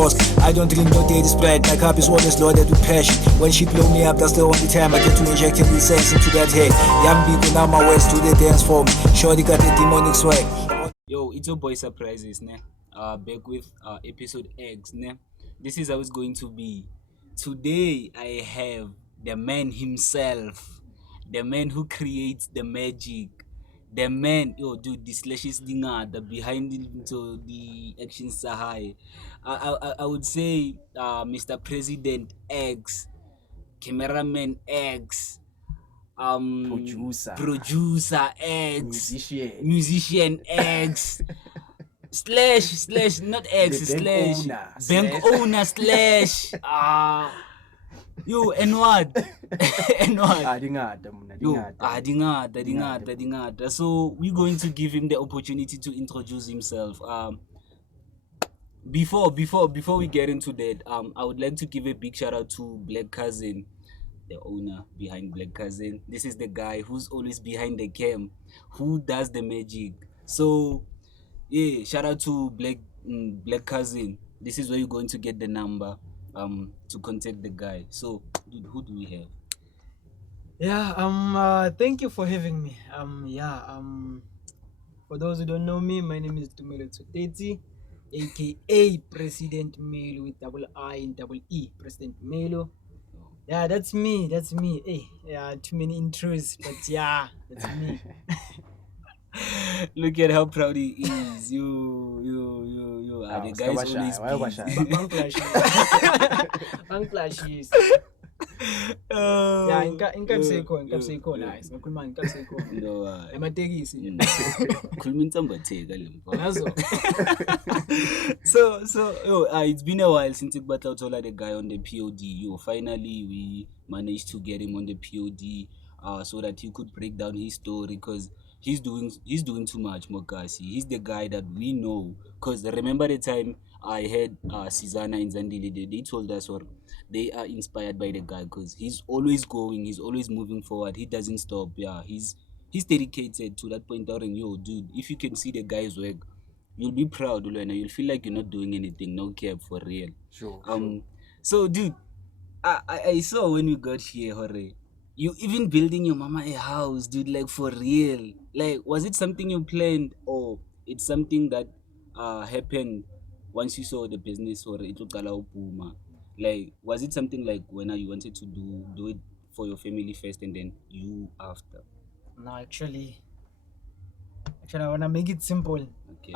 I don't really know daily spread. My cup is always loaded with passion. When she blow me up, that's the only time I get to inject any sense into that head. Young people now my ways to the dance form. Shorty got the demonic swag. Yo, it's your boy Surprises, ne? Back with episode X, ne? This is how it's going to be. Today I have the man himself, the man who creates the magic, the man. Yo, dude, the slashes dinga, the behind the actions are high. I would say, Mr. President X, cameraman X, producer X, musician X, slash not X slash bank owner slash yo and what and what dingata. So we're going to give him the opportunity to introduce himself. Before we get into that, I would like to give a big shout out to Black Cousin, the owner behind Black Cousin. This is the guy who's always behind the cam, who does the magic. So yeah, shout out to Black Cousin. This is where you're going to get the number to contact the guy. So dude, who do we have? Thank you for having me. For those who don't know me, my name is Meelo Sabelo, aka President Meelo with double I and double E, President Meelo. Yeah, that's me. Hey, yeah, too many intros, but yeah, that's me. Look at how proud he is. You the guy's always Banglashes. Yeah, inkabi sekhona guys. Ngikhuluma inkabi sekhona. No, Ematekisi. khuluma insambatheka le mfana. Nazo. So it's been a while since Ikbatla Uthola the guy on the POD. Finally we managed to get him on the POD so that he could break down his story, because he's doing too much, Mokasi. He's the guy that we know, because remember the time I had Sizana and Zandili, they told us, or they are inspired by the guy because he's always going, he's always moving forward, he doesn't stop. Yeah, he's dedicated to that point out. And yo, dude, if you can see the guy's work, you'll be proud, Ulena. You'll feel like you're not doing anything, no care, for real. Sure. So dude, I saw when we got here, Hore, you even building your mama a house, dude, like for real. Like, was it something you planned, or it's something that happened once you saw the business, or it looked like, like, was it something like when you wanted to do it for your family first and then you after? No, actually, I wanna make it simple. Okay.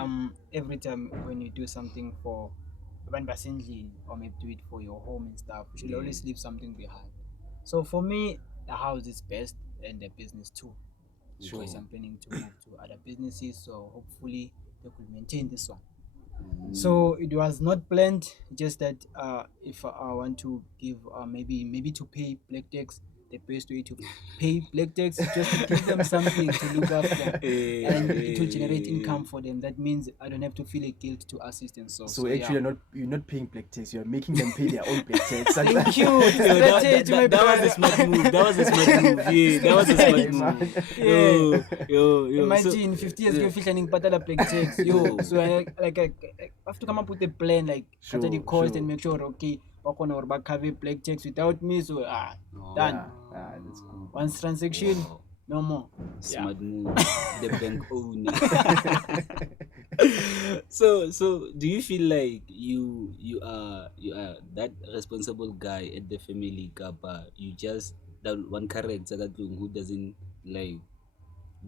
Every time when you do something for Ban Basindli, or maybe do it for your home and stuff, you should always leave something behind. So for me, the house is best, and the business too. Sure. Because I'm planning to move to other businesses, so hopefully they could maintain this one. So it was not planned, just that if I want to give maybe to pay Black Tax, the best way to pay Black Tax is just to give them something to look after, and it will generate income for them. That means I don't have to feel a guilt to assist and so. So actually, you're not paying Black Tax. You're making them pay their own Black Tax. Thank you. That was a smart move. Yeah, that was a smart move. Yo. Imagine 50 years ago, fish and patala Black Tax. Yo, so I have to come up with a plan, like after the cost and make sure okay, or back have a Black Tax without me. So done. That's cool. Once transaction, no more. Smart move. The bank owner. So do you feel like you are that responsible guy at the family, Kappa? You just that one character who doesn't like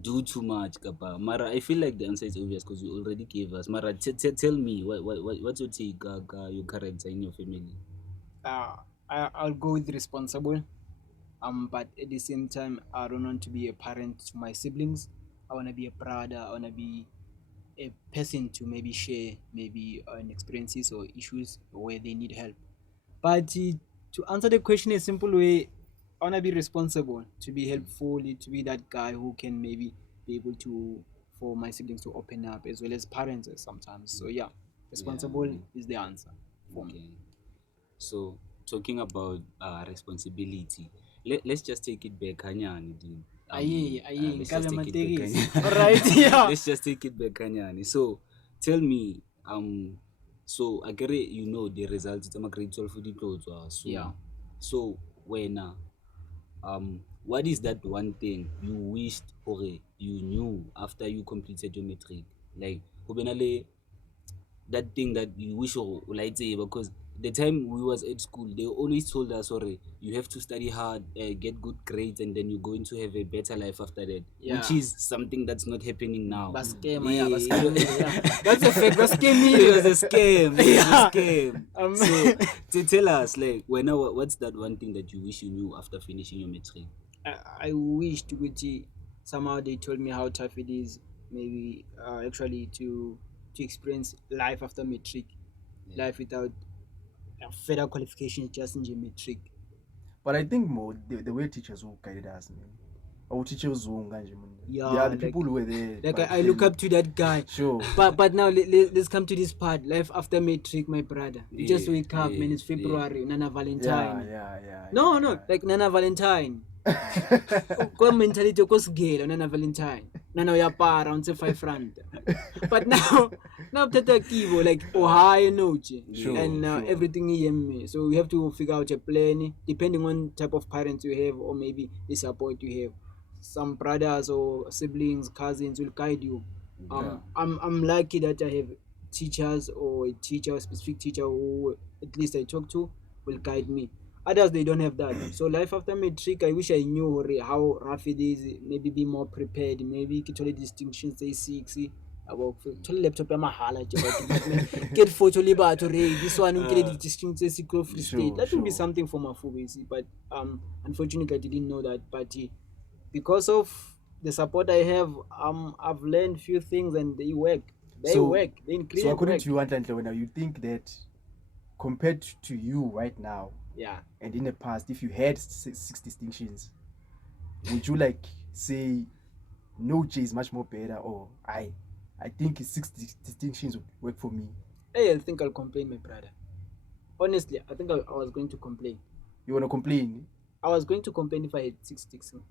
do too much, Kappa. Mara, I feel like the answer is obvious because you already gave us. Mara, tell me what's your take, your character in your family? I'll go with responsible. But at the same time, I don't want to be a parent to my siblings. I want to be a brother. I want to be a person to maybe share an experiences or issues where they need help. But to answer the question in a simple way, I want to be responsible, to be helpful, to be that guy who can maybe be able to, for my siblings to open up, as well as parents sometimes. So yeah, responsible is the answer for me. So talking about responsibility, let's just take it back, Kanyani, dude. Let's just take it back, Kanyani. Alright, yeah. Let's just take it back, Kanyani. So tell me, So I get it, you know the results it's a grade 12 for the clothes so Yeah. so when what is that one thing you wished or you knew after you completed your matric? Like ho be na le that thing that you wish or like say because the time we was at school they always told us sorry you have to study hard, get good grades, and then you're going to have a better life after that, which Yeah. is something that's not happening now. Baskema, yeah, Yeah, baskema, yeah. That's a fact. it was a scam. It was Yeah. a scam. So to tell us like what's that one thing that you wish you knew after finishing your matric? I wish to somehow they told me how tough it is, maybe actually to experience life after matric, Yeah. life without further qualifications, just in the matric. But I think more the way teachers who guided us, man. Our teachers who kanje, man. Yeah, They are the like- people who were there. Like back I look then. up to that guy. Sure. But now let's come to this part. Life after matric, my brother. You just Yeah, wake up, man. It's yeah, February, Nana Yeah, Valentine. yeah. No, yeah. like Nana Valentine. Kwa mentality ko sigela Nana Valentine. Nana uyapara unse 5 rand. But now tata kibo like high note. Sure, And sure. everything me. So we have to figure out a plan depending on type of parents you have or maybe the support you have. Some brothers or siblings, cousins will guide you. I'm lucky that I have teachers or a teacher, a specific teacher who at least I talk to will guide me. Others they don't have that. So life after matric, I wish I knew how rough it is. Maybe be more prepared. Maybe get all the distinctions they see. About tole laptop ya mahala nje, but get photo liba to read this one get the distinctions free Sure, state. That would be sure. something for my Mafubisi, but unfortunately I didn't know that. But because of the support I have, I've learned few things and they work. They increase. So according work. to you, Antantle, now you think that compared to you right now Yeah. and in the past, if you had six distinctions, would you like say no J is much more better, or I think six distinctions would work for me? Hey, I think I'll complain, my brother. Honestly, I think I was going to complain. You wanna complain, I was going to complain if I had six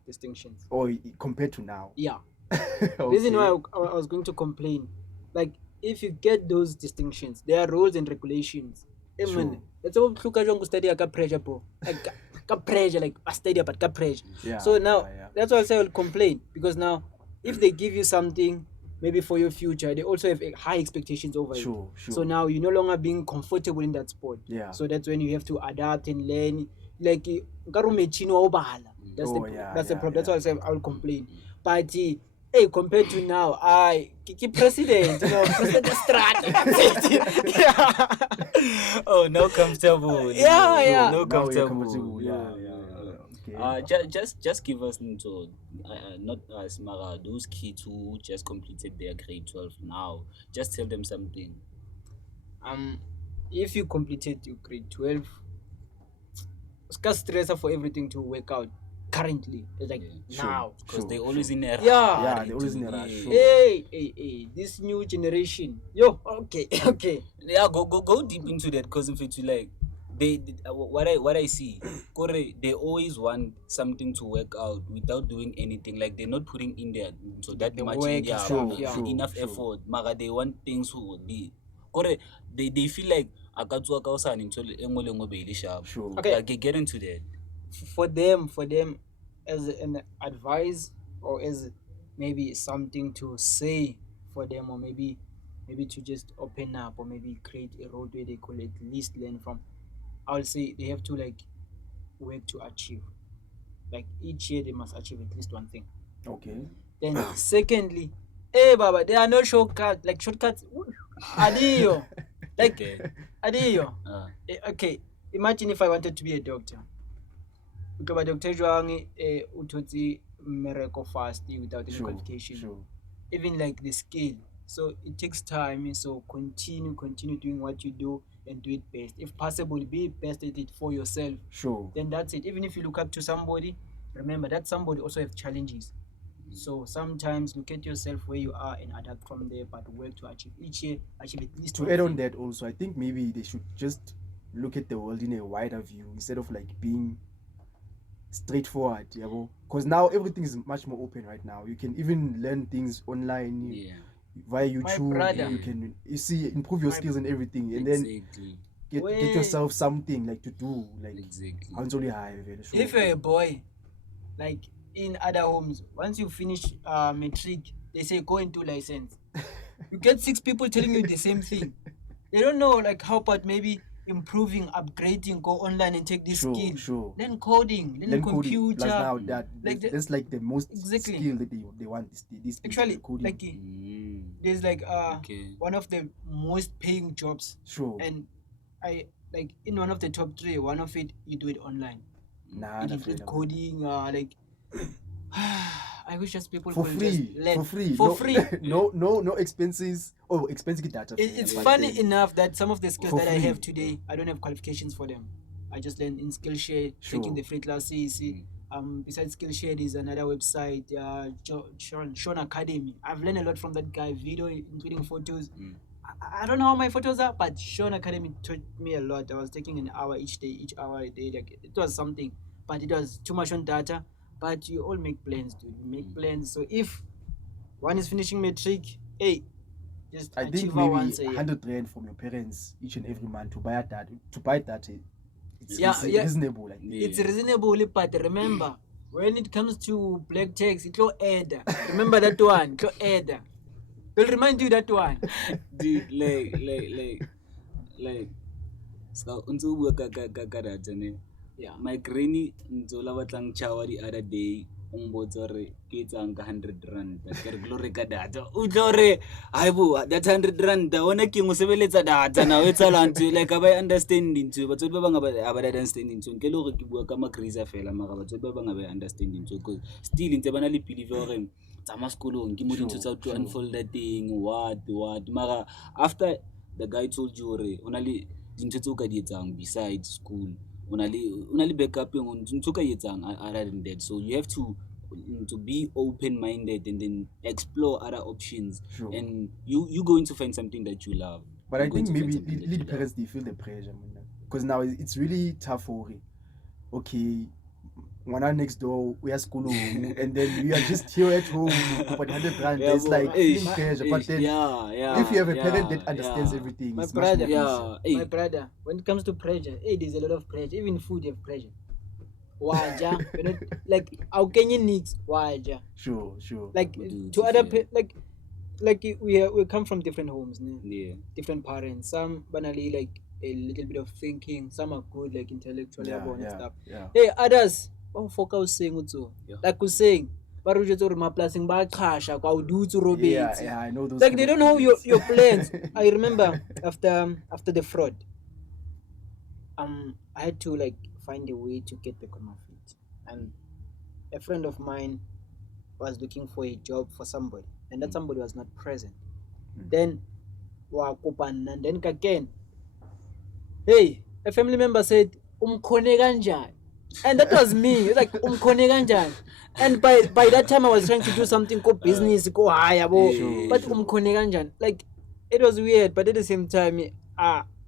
distinctions. or compared to now? Yeah. Okay. Reason why I was going to complain, like if you get those distinctions, there are rules and regulations. Hey, Sure. man, that's all look at you study like pressure, bro. Like pressure, like a study but pressure. Yeah, So now yeah. that's why I say I'll complain, because now if they give you something maybe for your future, they also have high expectations over Sure, you. sure. So now you're no longer being comfortable in that sport. Yeah. So that's when you have to adapt and learn. Like nkarumetshini wa ubala. That's Oh, the yeah, that's the yeah, problem. That's yeah. why I say I'll complain. But hey, compared to now, president, president Strata. Yeah. Oh, no comfortable. Yeah, yeah. No Now you're comfortable. comfortable. Yeah. Okay. Just give us into not us, Mara, those kids who just completed their grade 12 now. Just tell them something. If you completed your grade 12, it's just stressor for everything to work out currently. It's like now. Because Sure, they're always in a rush. Yeah. they're always in a rush, Yeah. sure. Hey, this new generation. Yo, okay. Yeah, go deep into that because if it's like what I see, Kore, they always want something to work out without doing anything. Like they're not putting in there so that The much work in and there, stuff, yeah. enough effort. Mara they want things who be Kore, they feel like akatswa ka usana into engwe le engwe be ile sharp. Sure. Okay. Yeah, get into that. For them, as an advice or as maybe something to say for them, or maybe to just open up or maybe create a road where they could at least learn from. I would say they have to like work to achieve. Like each year they must achieve at least one thing. Okay. Then secondly, hey Baba, there are no shortcuts. Like shortcuts, adio. Like Okay. adio. Uh, Okay, imagine if I wanted to be a doctor. Because Dr. Joang utoti miracle fast without any qualification. Sure. Even like the skill. So it takes time. So continue doing what you do and do it best. If possible, be best at it for yourself. Sure. Then that's it. Even if you look up to somebody, remember that somebody also have challenges. So sometimes look at yourself where you are and adapt from there, but work to achieve each year, achieve at least To one add on thing. that also, I think maybe they should just look at the world in a wider view instead of like being straightforward, yeah, because now everything is much more open right now. You can even learn things online. yeah. via YouTube. brother. You see improve your My- skills and everything, and then Exactly. get yourself something like to do, like Exactly. how it's only high very sure. If you're a boy, like in other homes, once you finish matric, they say go into license. You get 6 people telling you the same thing. They don't know like how about maybe improving, upgrading, go online and take this skill. Sure. Learn coding, learn computer. Coding. Plus now like that's like the most exactly. skill that they want this Actually, coding. like there's like Okay. one of the most paying jobs, Sure. and I like in one of the top 3, one of it you do it online. Nah, You not did afraid. coding, like I wish just people For could free. just learn For for free. free. no expenses. Oh, expensive data. It's but funny then- enough that some of the skills for that I have free. today, I don't have qualifications for them. I just learned in Skillshare, Sure. taking the free classes. Besides Skillshare, there's another website, Sean Academy. I've learned a lot from that guy, video including photos. I don't know how my photos are, but Sean Academy taught me a lot. I was taking an hour each hour a day. Like it was something, but it was too much on data. But you all make plans, dude. You make plans. So if one is finishing matric, hey, just I think achieve maybe once a year. 100 rand from your parents each and every month to buy that. It's Yeah. reasonable. Like It's reasonable, but remember, when it comes to black tax, it's add. Remember that one, it's add. We'll remind you that one. Dude, like so until we ka data ne. Yeah. My granny ntse la batlang chawa the other day umbotsa re ke etsang ka 100 rand ke re lo reka data o tlo re hai bo that 100 rand wona ke ngo sebeletsa data now it's alantu like ba understanding to batho ba banga ba understanding to ke lo re ke bua ka macrazy fela mara batho ba banga ba understanding to because still ntse bana le believe gore tsama sekolong ke mo dintho tsa to unfold that thing what mara after the guy told you gore ona le dintho tse o ka di etsang besides school una le backup yung ntho ka etsang other than that, so you have to be open minded and then explore other options. Sure. And you going to find something that you love. But You're I going think to find maybe something that you lead love. parents they feel the pressure, because now it's really tough for it. Okay, one next door we are school and then we are just here at home. But 100 rand, Yeah, it's bro. like feeling Ish, pressure. But then yeah, if you have a parent yeah, that understands yeah. everything, My it's brother, much more easier. Yeah, My brother, when it comes to pressure, hey, there's a lot of pressure. Even food have pressure. Waja, you know, like our Kenyan needs waja. Sure. Like We do to too, other yeah. like we come from different homes, ne? Yeah. Different parents. Some banally like a little bit of thinking. Some are good, like intellectually and stuff. Yeah. Hey, others, focus saying also. Yeah. Like we saying, but we just maplasing ba kasha kwa udutu robots. Yeah, I know those. Like kind they of don't know parents. your plans. I remember after the fraud, I had to like find a way to get back on my feet, and a friend of mine was looking for a job for somebody, and that somebody was not present. Then wakupan and then again, hey, a family member said umkhone kanjani, and that was me. It's like umkhone kanjani. And by that time I was trying to do something called business, go higher, but umkhone kanjani. Like it was weird, but at the same time,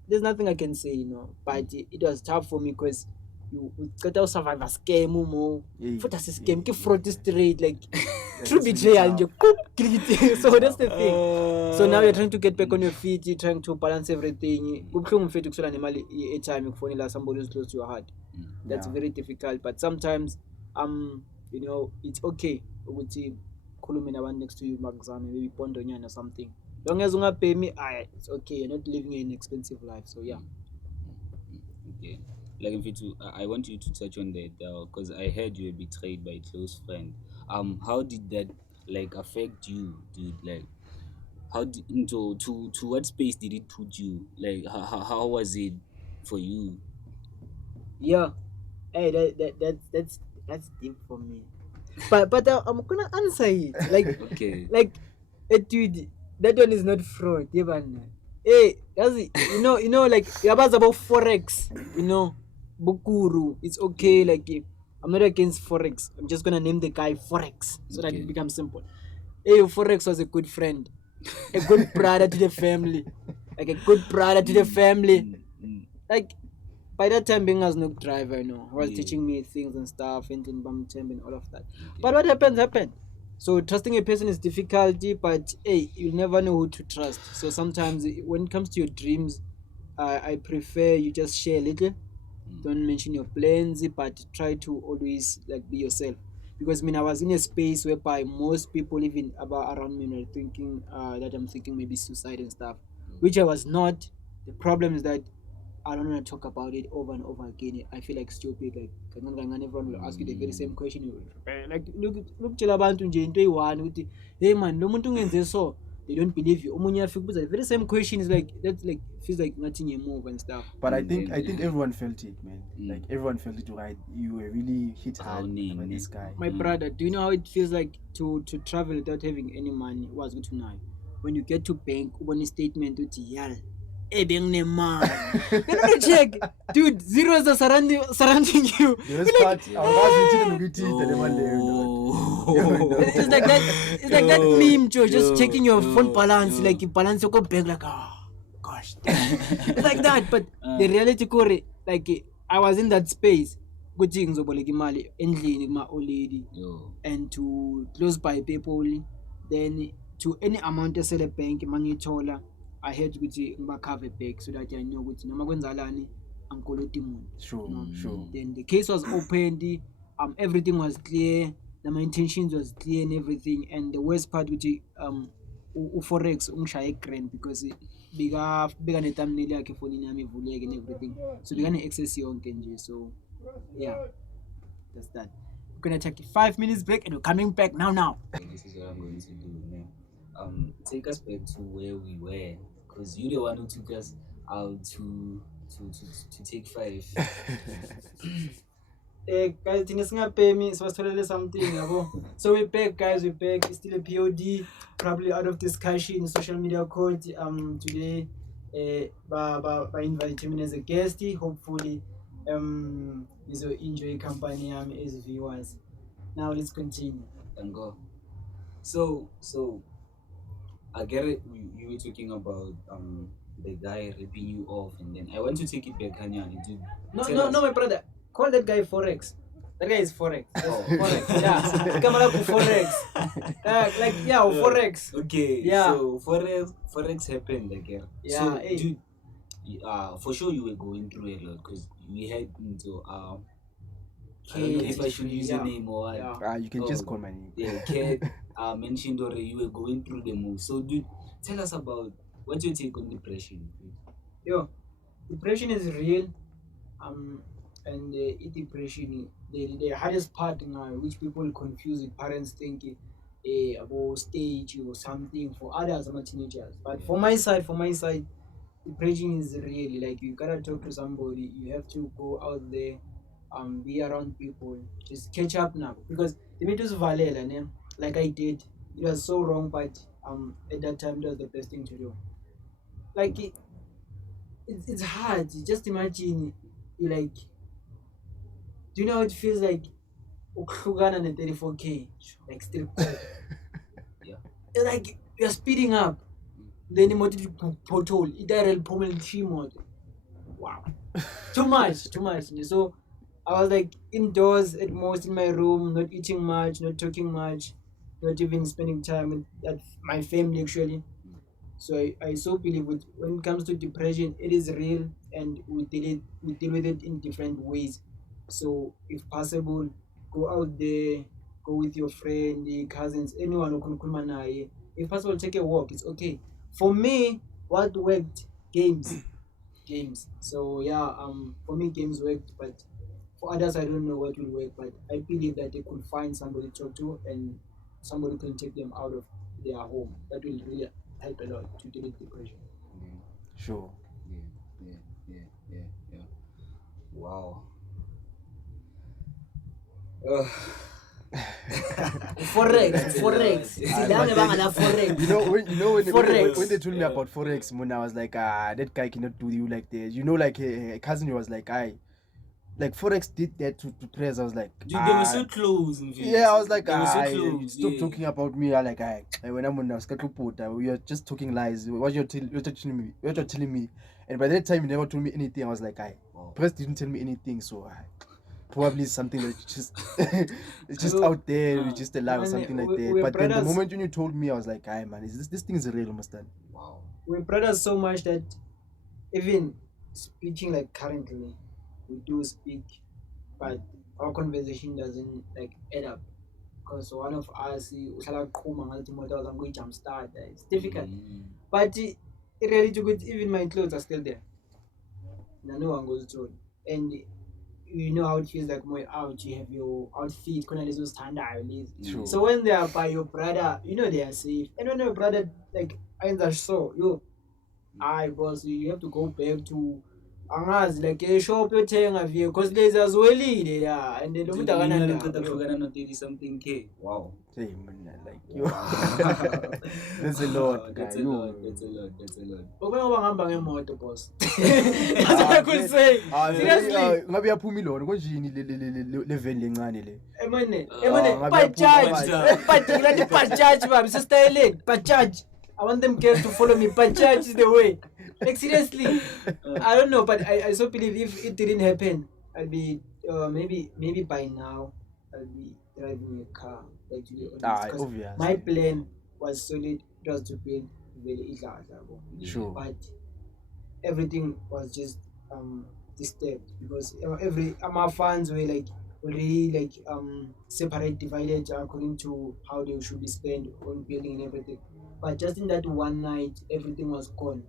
there's nothing I can say, you know. But it was tough for me because you got to survive a scam, mo. For that scam, ke fraud straight, like true betrayal, and so that's the thing. So now you're trying to get back on your feet, you're trying to balance everything. Somebody who's close to your heart. That's very difficult. But sometimes, you know, it's okay. With one next to you, maybe Pondonian or something. Long as you not pay me, it's okay. You're not living an expensive life. So yeah. Okay. Like I want you to touch on that because I heard you were betrayed by a close friend. How did that like affect you, dude? Like, how did to what space did it put you? Like, how was it for you? Yeah. Hey, that's deep for me. But I'm gonna answer it. Like Okay. like dude, that one is not fraud, even. Hey, that's it. You know, like yaba's about forex. You know, Bukuru. It's okay. Like I'm not against forex. I'm just gonna name the guy forex so that Okay. it becomes simple. Hey, forex was a good friend, a good brother to the family, like a good brother to the family. Like by that time, being as no driver, you know, was teaching me things and stuff, and all of that. But what happened? So trusting a person is difficulty, but hey, you'll never know who to trust. So sometimes when it comes to your dreams, I prefer you just share a little. Don't mention your plans, but try to always like be yourself. Because I mean, I was in a space whereby most people even about around me were thinking that I'm thinking maybe suicide and stuff, which I was not. The problem is that I don't want to talk about it over and over again. I feel like stupid. Like everyone will ask you the very same question. You will, like look tell abantu nje into eyi-one ukuthi hey man lo muntu ungenze so they don't believe you. Omunye afika kubuza the very same question is like that's like feels like nothing you move and stuff. But I think everyone felt it, man. Like everyone felt it, right? You were really hit hard by this guy. My brother, do you know how it feels like to travel without having any money? Was good to know. When you get to bank, one statement with yal. Ebeng ne man. You know check, dude. Zeros are surrounding you. Yes, but It's like that. It's like that meme, Joe. Just checking your phone balance, like you balance your bank, like gosh, it's like that. But the reality, core, like I was in that space. Good things about like imali endlini my old lady, and to close by people, then to any amount esele bank mangithola I had to cover back so that I know ukuthi noma kwenzalani angikoloti muntu. Sure. Then the case was opened, everything was clear, my intentions was clear and everything, and the worst part ukuthi forex ungishaye grand because beka ne thumbnail yakhe efonini yami ivuleke and everything, so beka ne access yonke nje. So yeah, that's that. We're gonna take a 5 minutes break and we're coming back now. This is what I'm going to do, man. Take us back to where we were, because you're the one who took us out to take 5. Guys, thina singapemi sibasitholele something yabo. So we're back, guys. We're back. It's still a POD, probably out of discussion, social media code. Today, ba invite me as a guest. Hopefully, this will enjoy company as viewers. Now let's continue. And go. So I get it. You were talking about the guy ripping you off, and then I want to take it back, Kanya. No, my brother. Call that guy Forex. That guy is Forex. Oh. Forex. Yeah. Come on, Forex. Forex. Okay. Yeah. So Forex happened again. Yeah. So, Hey. dude, for sure you were going through a lot because we had into I don't know if I should use your name or what. Yeah. You can just call my name. Yeah, Kate mentioned already you were going through the move. So, dude, tell us about what's your take on depression, please? Yo, depression is real. And depression, the hardest part now, which people confuse with parents thinking about stage or something. For others, I'm teenagers. But for my side, depression is really like you gotta talk to somebody. You have to go out there, be around people, just catch up now. Because the meet Valela, like I did, it was so wrong, but at that time that was the best thing to do. Like it's hard. Just imagine, you like. Do you know how it feels like ukuhlukana ne 34K, like still Yeah. It's like you're speeding up, then imoto pothole idirect phumela imoto. Wow. too much. So I was like indoors at most in my room, not eating much, not talking much, not even spending time with my family actually. So I so believe when it comes to depression, it is real and we deal with it in different ways. So if possible, go out there, go with your friend, the cousins, anyone who can come naye. If possible, take a walk. It's okay. For me, what worked? Games. So yeah, for me games worked, but for others I don't know what will work. But I believe that they could find somebody to talk to and somebody can take them out of their home. That will really help a lot to deal with depression. Sure. Yeah. Wow. Forex. Silane bangala forex. You know when Forex. they told me about Forex, when I was like, that guy cannot do you like this. You know, like a cousin was like, like Forex did that to Prez. I was like, Dude, they were so close. yeah, I was like, they were so close. stop talking about me. I like, when I'm on Skatupota, we are just talking lies. What you're telling me, and by that time you never told me anything. I was like, Wow. Prez didn't tell me anything, so probably something that just it's just So, out there, it's just a lie or man, something like that. we're But then the brothers. moment when you told me, I was like, "Hi, man, is this thing is real, must done." Wow. We're brothers so much that even speaking like currently, we do speak, but our conversation doesn't like add up. Because one of us, uhlala qhuma ngathi imoto yakho I'm going to jump start. It's difficult. But really to good, even my clothes are still there. No one goes to, and you know how it feels like more out. You have your outfit, True. so when they are by your brother, you know they are safe. And when your brother like either so you, I boss, you have to go back to angazi like a shop yothenga view because lezi aziwelile ya and lo muntu akanandaba yo. Hlukana no 30 something K. Wow. Hey, man, like you. Wow. There's a lot, That's guy. a lot. That's a lot. That's a lot. Okwena ngihamba ngemoto boss. That's what I could say. Seriously. Ngabe yaphuma ilona konjini le van lencane le. Emane, ngabe Bajaj, yaphuma Bajaj, Bajaj, baby, so styling, Bajaj. I want them girls to follow me. Bajaj is the way. Like seriously, I don't know, but I so believe if it didn't happen, I'll be maybe by now I'll be driving a car. Like to be honest, 'cause obviously. my plan was solid. It was to build very Sure. but everything was just disturbed because every my funds were like already like separate, divided according to how they should be spent on building and everything. But just in that one night, everything was gone.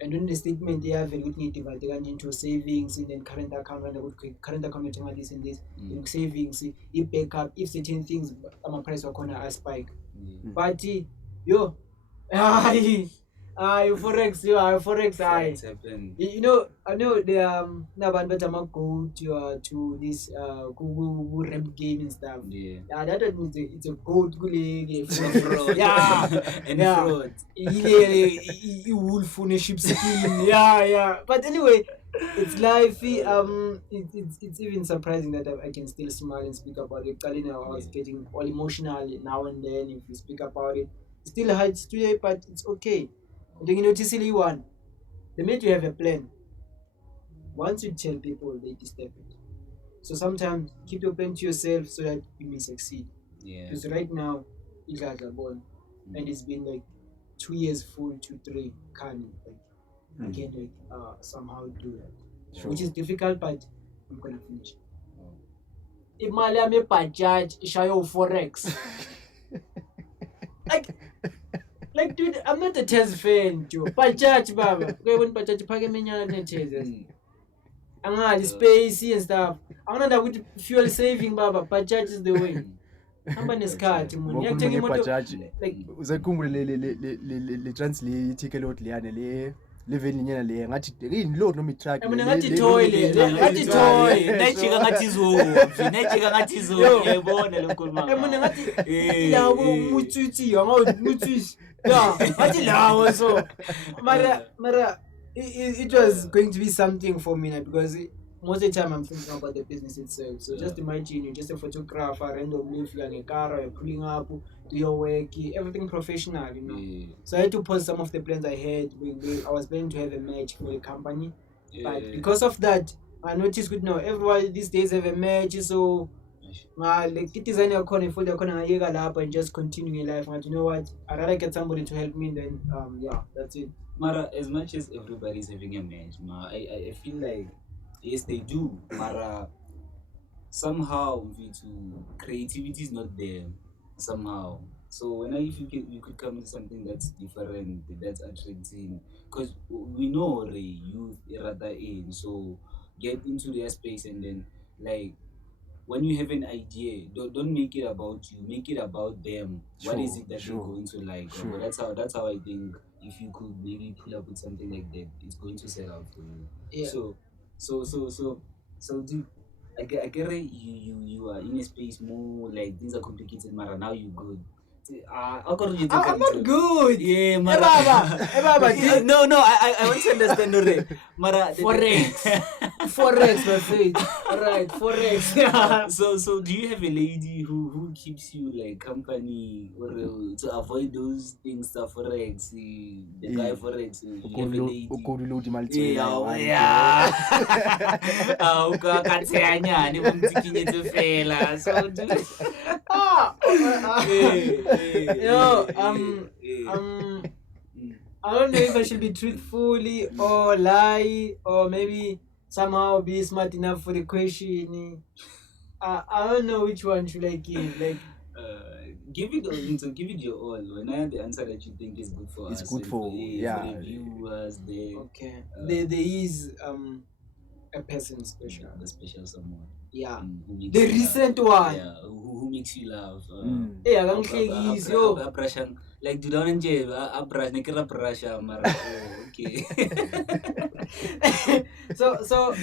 And then the statement they have very divided into savings and then current account, and current account this and this, in savings, if backup, if certain things my price were gonna spike. But yo, forex, Facts happen. you know, I know the Naban better go to this Google rap game and stuff. Yeah. That one it's a good Fraud. yeah, And yeah. fraud. Wolf ownership scheme. Yeah. But anyway, it's life. It's even surprising that I can still smile and speak about it. I was getting all emotional now and then if you speak about it. It still hurts today, but it's okay. And you notice one. The minute you have a plan, once you tell people, they disturb it. So sometimes keep your plan to yourself so that you may succeed. Yeah. Because right now, you guys are born, and it's been like 2 years full to 3 coming. Like I can like somehow do that, which is difficult, but I'm gonna finish. If my me Bajaj, Shayo Forex. Like dude, I'm not a Tez fan, Joe. Bajaj, baba. Okay, when Bajaj pake menyana ne Tezes. I'm not spacey and stuff. I'm not with fuel saving, baba. Bajaj is the way. Hamba nesikhathi munhu yakuthenga imoto like uzakhumbule le translate ithike lot leyana le van lenyana le ngathi yini load noma i-truck mina ngathi toy ngathi toy Nayijika ngathi izophi. Nayijika ngathi izophi. Uyayibona lo nkulumo. mina ngathi lawo mutsutsi yanga mutsutsi yeah ngathi lawo so mara it was going to be something for me because most of the time I'm thinking about the business itself. So just imagine you're just a photographer, randomly if you're in a car, you're pulling up, do your work, everything professional, you know. Yeah. So I had to pause some of the plans I had. I was planning to have a match for a company, but because of that, I noticed good now everybody these days have a match. So like it design your corner, fold your corner, and just continue your life. And you know what? I'd rather get somebody to help me. Then yeah, that's it. Mara, as much as everybody's having a match, I feel like yes they do, Mara. Somehow creativity is not there somehow. So when if you could come with something that's different, that's attracting, because we know the youth rather in, so get into their space and then like when you have an idea, don't make it about you, make it about them. What is it that they're going to like? Sure. That's how I think if you could maybe pull up with something like that, it's going to sell out for you. Yeah. So dude, I get it, you are in a space more like things are complicated, Mara. Now you good. I'm not good. Yeah, Eh, Mara. Baba, No, I want to understand already. Mara, Forex, my faith. Alright, Forex. Yeah. So do you have a lady who keeps you like company or to avoid those things that forex, the guy forex, you have a lady. Yeah. Ukatsenya bomtikinyetse fela. So Ah, I don't know if I should be truthfully or lie or maybe somehow be smart enough for the question. I don't know which one should I give. Like, give it all. So give it your all. When I have the answer that you think is good for It's us, good and for, for yeah. the viewers, okay, there is a person special. the special someone. Yeah, Who makes the you recent laugh. one. Yeah, who makes you laugh. Yeah, Ganglegi yo. Like do down and jab. Brush, nekira brush. Mara. Oh, okay. So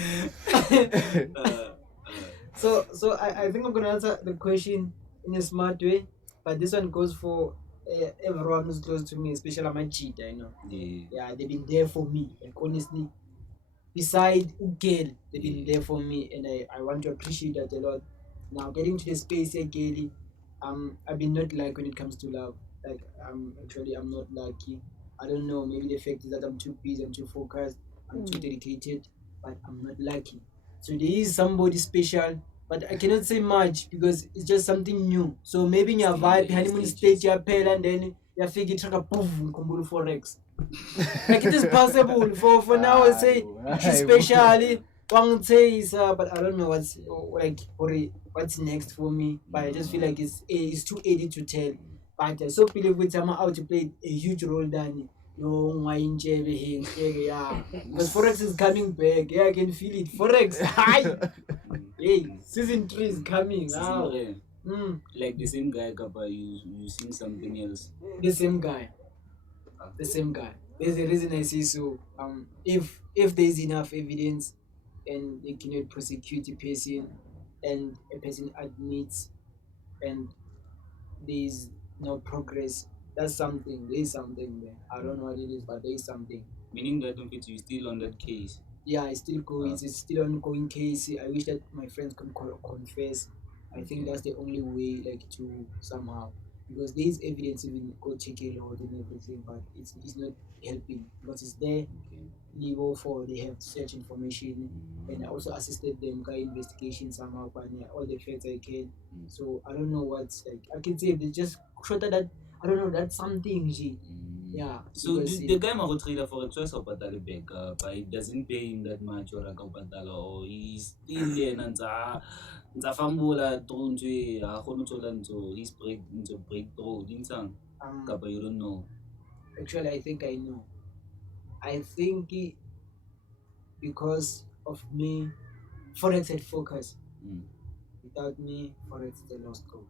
Uh, so I think I'm gonna answer the question in a smart way, but this one goes for everyone who's close to me, especially my cheater. Yeah, they've been there for me. Like honestly, beside Ugel, they've been there for me, and I want to appreciate that a lot. Now getting to the space here, Gaily, I've been not like when it comes to love. Like actually I'm not lucky. I don't know. Maybe the fact is that I'm too busy, I'm too focused, I'm too dedicated, but I'm not lucky. So there is somebody special, but I cannot say much because it's just something new. So maybe in your Still vibe, in the honeymoon stages. stage, you're pale, and then you figure track a boom, Kumbulu Forex. Like it is possible for now. I say she's specially one says, but I don't know what's like or what's next for me. But I just feel like it's too early to tell. But I so believe with I'm out to play a huge role, Danny. No, yeah, because Forex is coming back. Yeah, I can feel it. Forex, hi. Hey, season 3 is coming. Wow. Like the same guy, Kappa, you sing something else. The same guy. The same guy. There's a reason I say so. If there's enough evidence and they cannot prosecute a person and a person admits and there's no progress, that's something. There's something there. I don't know what it is, but there's something. Meaning that don't fit you still on that case. Yeah, it's still going. It's still ongoing case. I wish that my friends could confess. I think that's the only way, like, to somehow, because there is evidence even go check it out and everything, but it's not helping because it's there. Legal for they have search information, and I also assisted them guy investigation somehow, but yeah, all the facts I can. So I don't know what's like. I can say they just shorter that. I don't know. That's something. Yeah. So because the guy Maro trader for a choice of Patali back, but it doesn't pay him that much or a Patala, or he's still there and Fambula Tronje, Honotolanto, he's breakthrough, didn't Kappa, you don't know. Actually, I think I know. I think because of me, Forex had focus. Without me, Forex is a lost code.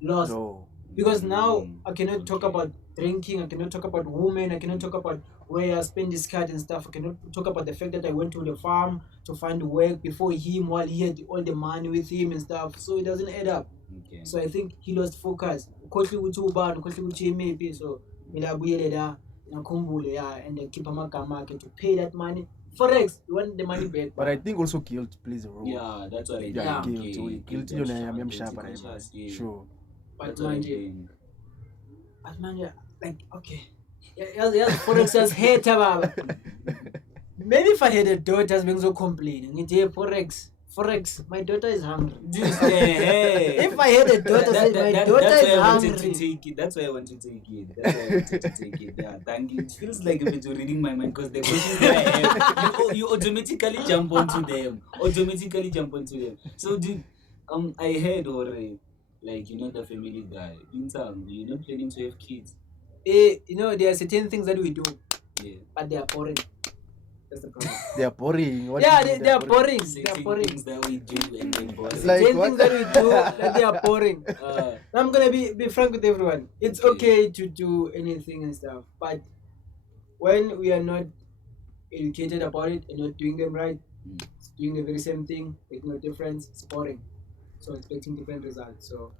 Lost. No. Because now I cannot talk about drinking, I cannot talk about women, I cannot talk about where I spend this card and stuff. I cannot talk about the fact that I went to the farm to find work before him while he had all the money with him and stuff. So it doesn't add up. Okay. So I think he lost focus. Ukhohlwe ukuthi ubani, ukhohlwe ukuthi yimiphi. So mina abuyele la ngakhumbule, yeah, and then keep amagama akhe to pay that money. Forex, you want the money back. But I think also guilt plays a role. Yeah, that's what I think. Yeah, Yeah. guilt. Guilt, you know, I'm sharp, sure. But man, yeah, like, okay. Yeah, Forex has hate baba. Maybe if I had a daughter, I'm so complaining. It's here, Forex, my daughter is hungry. If I had a daughter, my daughter is hungry. That's why I want to take it. Yeah, thank you. It feels like if you're reading my mind because the questions that I have, you automatically jump onto them. So, I heard already, like, you're not a family guy. You're not planning to have kids. There are certain things that we do, but they are boring. That's the problem. They are boring. What Yeah, do you mean they are boring. Certain They are boring. things that we do and then boring. It's like, Certain what? things that we do, that they are boring. I'm gonna be frank with everyone. It's okay to do anything and stuff, but when we are not educated about it and not doing them right, doing the very same thing, making no difference, it's boring. So expecting different results. So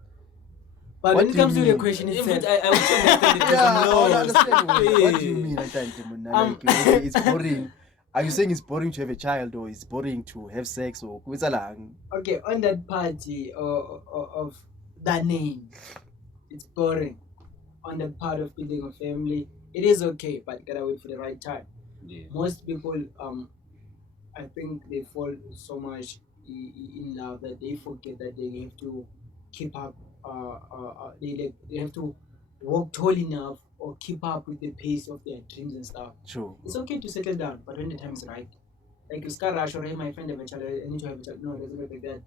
But What when it do you comes to the mean? question In itself, fact, I want to understand it. Yeah, I want to No. understand what do you Hey. mean? I can't. Um, Like, okay, it's boring. Are you saying it's boring to have a child, or it's boring to have sex, or what's along? okay, on that party of that name, it's boring. On the part of building a family, it is okay, but gotta wait for the right time. Yeah. Most people, I think they fall so much in love that they forget that they have to keep up. They have to work tall enough or keep up with the pace of their dreams and stuff. True. It's okay to settle down, but when the time is right, like you start rush or hey, my friend have a child, I need to have a child. No, it doesn't work like that.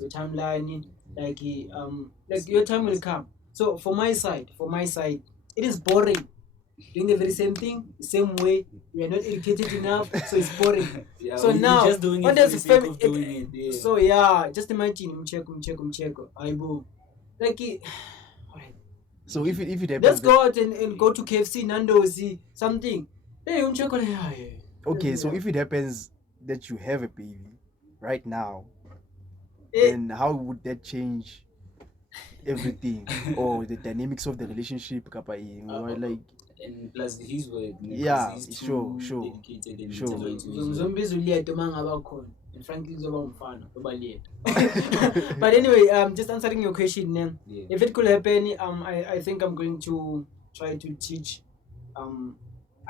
Your timeline, like your time will come. So for my side, it is boring. Doing the very same thing, the same way. We are not educated enough, so it's boring. Yeah, So we're now, just doing it what for does the the sake fam- of doing it. Yeah. So yeah, just imagine check. I go. Like alright. So if it happens, Let's go out and go to KFC, Nando's, something. Hey, check on okay, so if it happens that you have a baby right now, Eh, then how would that change everything or the dynamics of the relationship? Or like, And plus his work, Yeah, he's sure, too sure, dedicated and sure. determined to his work. zombies uliyeto mangaba khona and frankly kuzoba umfana ngoba liyeto. But anyway, just answering your question, Yeah. if it could happen, I think I'm going to try to teach.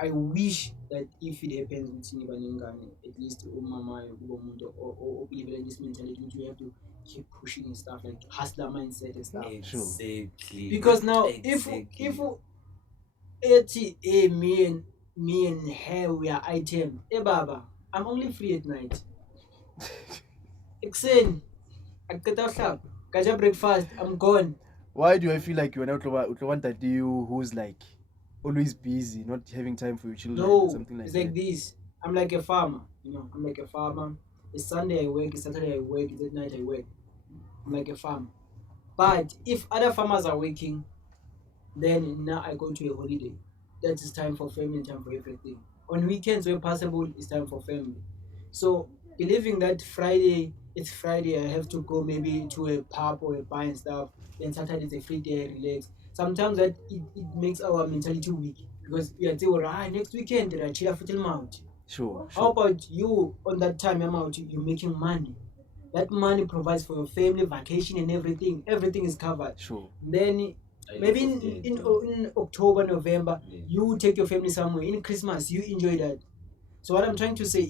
I wish that if it happens with Baningani, at least umama or believe in this mentality, which we have to keep pushing and stuff like hustler mindset and stuff. Exactly. Because now, Exactly. if ATA me and her we are item, baba, I'm only free at night. Exen, I get up, catch breakfast, I'm gone. why do I feel like you're not one that you who's like always busy, not having time for your children, or No, something like it's that? like this. I'm like a farmer, I'm like a farmer. It's Sunday I work, it's Saturday I work, it's at night I work. I'm like a farmer. But if other farmers are working, then now I go to a holiday. That is time for family, time for everything. On weekends, where possible, it's time for family. So believing that it's Friday, I have to go maybe to a pub or a bar and stuff. Then Saturday is a free day, I relax. Sometimes that it makes our mentality weak because we are saying, next weekend, I chill for till out. Sure. How about you on that time amount you're making money? That money provides for your family, vacation and everything. Everything is covered. Sure. Then maybe in October, November, Yeah. you take your family somewhere. In Christmas, you enjoy that. So what I'm trying to say,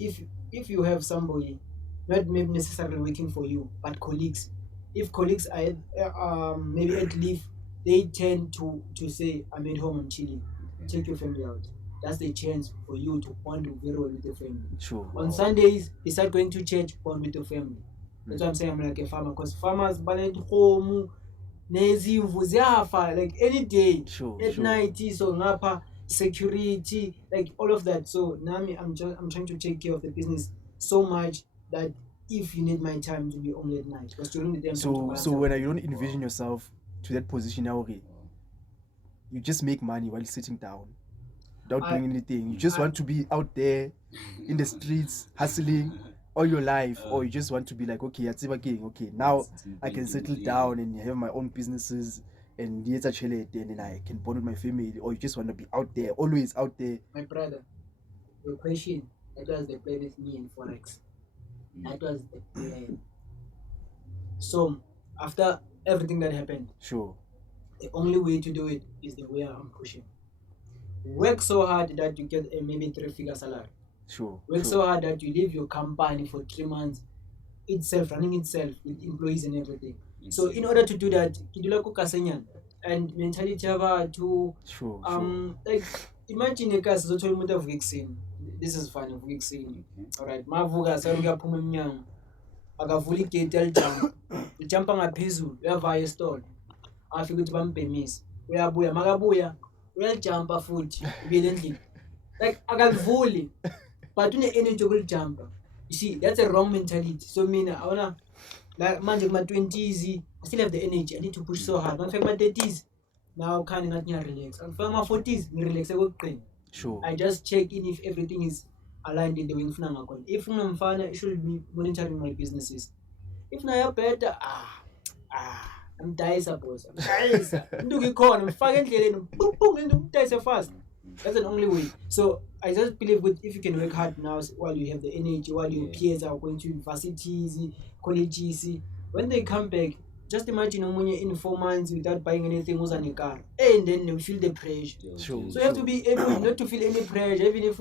if you have somebody, not maybe necessarily working for you, but colleagues, if colleagues are maybe at leave, they tend to say, I'm at home, I'm chilling. Take your family out. That's the chance for you to bond very well with your family. Sure. On Sundays, besides going to church, bond with your family. That's why I'm saying I'm like a farmer, because farmers band home, nezimvu ziyafa like any day Sure. at night, so ngapha security, like all of that. So nami I'm trying to take care of the business so much that if you need my time to be only at night, because during the day I'm trying to balance So when you everything. don't envision yourself to that position now, okay, you just make money while sitting down without doing anything. You just want to be out there in the streets hustling all your life, or you just want to be like, okay, okay, now I can settle down and have my own businesses and and then I can bond with my family, or you just want to be out there, always out there. My brother, your question, that was the plan with me in Forex. That was the plan. So after everything that happened, Sure. the only way to do it is the way I'm pushing. Work so hard that you get a maybe 3-figure salary. Sure. Work so hard that you leave your company for 3 months running itself with employees and everything. So in order to do that, kidula ko kasenyana and mentality to Sure. like imagine a case zothola umuntu avuka ekuseni. This is fine, avuka ekuseni. Alright, mavuka sayo kuyaphuma emnyango. Akavula igate alijump. Ujumpa ngaphezulu, uyavaya estore. Afika ukuthi bambhemise. Uyabuya, makabuya, uyalijumpa futhi, ubuyele endlini. Like akalivuli. But une-energy yokulijumpa. You see, that's a wrong mentality. So mina, I wanna like manje kuma 20s, I still have the energy. I need to push so hard. Ngifika kuma 30s, now kind of not relax. Ngifika kuma 40s, ngirelaxe kokuqina. Sure. I just check in if everything is aligned in the way ngifuna ngakhona. If unomfana, I should be monitoring my businesses. If na better, Amdayisa boss, amdayisa. Umuntu ngikhona mfaka endleleni, boom boom, and umdayisa fast. That's the only way. So I just believe with if you can work hard now while you have the energy, while your peers are going to universities, colleges, when they come back, just imagine omunye in 4 months without buying anything was on a car. And then you feel the pressure. Sure, So you have to be able not to feel any pressure, even if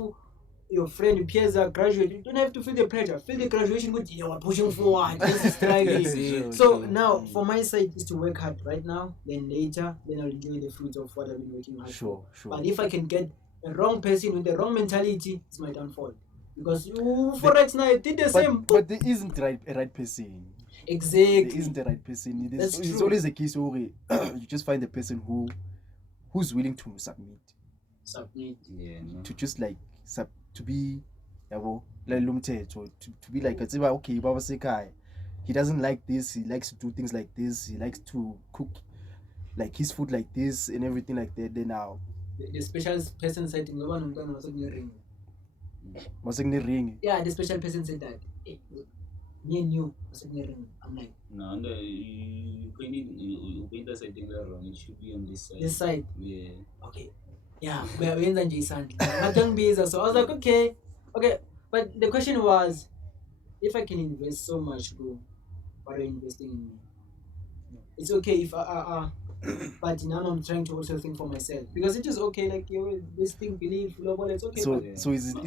your friend, your peers are graduating, you don't have to feel the pressure. Feel the graduation, but you are pushing forward. This is struggling. So now, for my side, is to work hard right now. Then later, then I'll enjoy the fruits of what I've been working hard for. But if I can get a wrong person with the wrong mentality, it's my downfall. Because forex now it did the same. But there isn't a right person. Exactly. There isn't a right person. That's It's true. always a case where you just find the person who's willing to submit. Yeah, no. To just like to be yabo like lumthetho to be like okay baba sekhaya, he doesn't like this, he likes to do things like this, he likes to cook like his food like this and everything like that. Then now The special person said, "No one was in the ring." masengine ring. Yeah, the special person said that. Hey, me and you was in the ring. I'm like, No, you paint that side thing wrong. It should be on this side. this side. Yeah. Okay. Yeah, we are in Jason. Nothing busy. So I was like, okay. But the question was, if I can invest so much, bro, why are you investing in me? It's okay if but now I'm trying to also think for myself because it is okay. Like this thing, believe, love, it's okay. So but so is the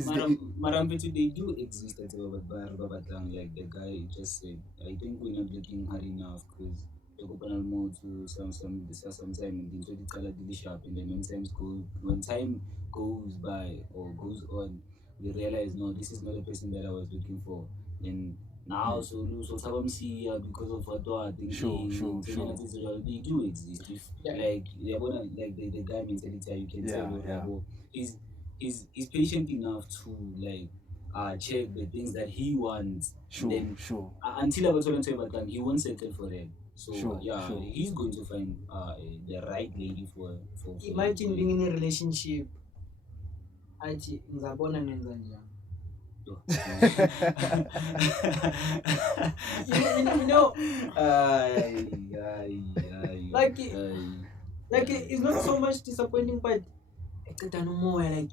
Marampetu, they do exist at Babatang, like the guy just said. I think we're not looking hard enough because Tokopanal more to some time and then the color really sharp and then when time goes by or goes on, we realize no, this is not the person that I was looking for. And now so some see because of what I think Sure. they do exist. If like the guy mentality you can tell Rabo is patient enough to like check the things that he wants. Then, until I was on time, he won't settle for it. So he's going to find the right lady for imagine being in a relationship. Athi ngizabona nenza njani. You know, like it's not so much disappointing, but like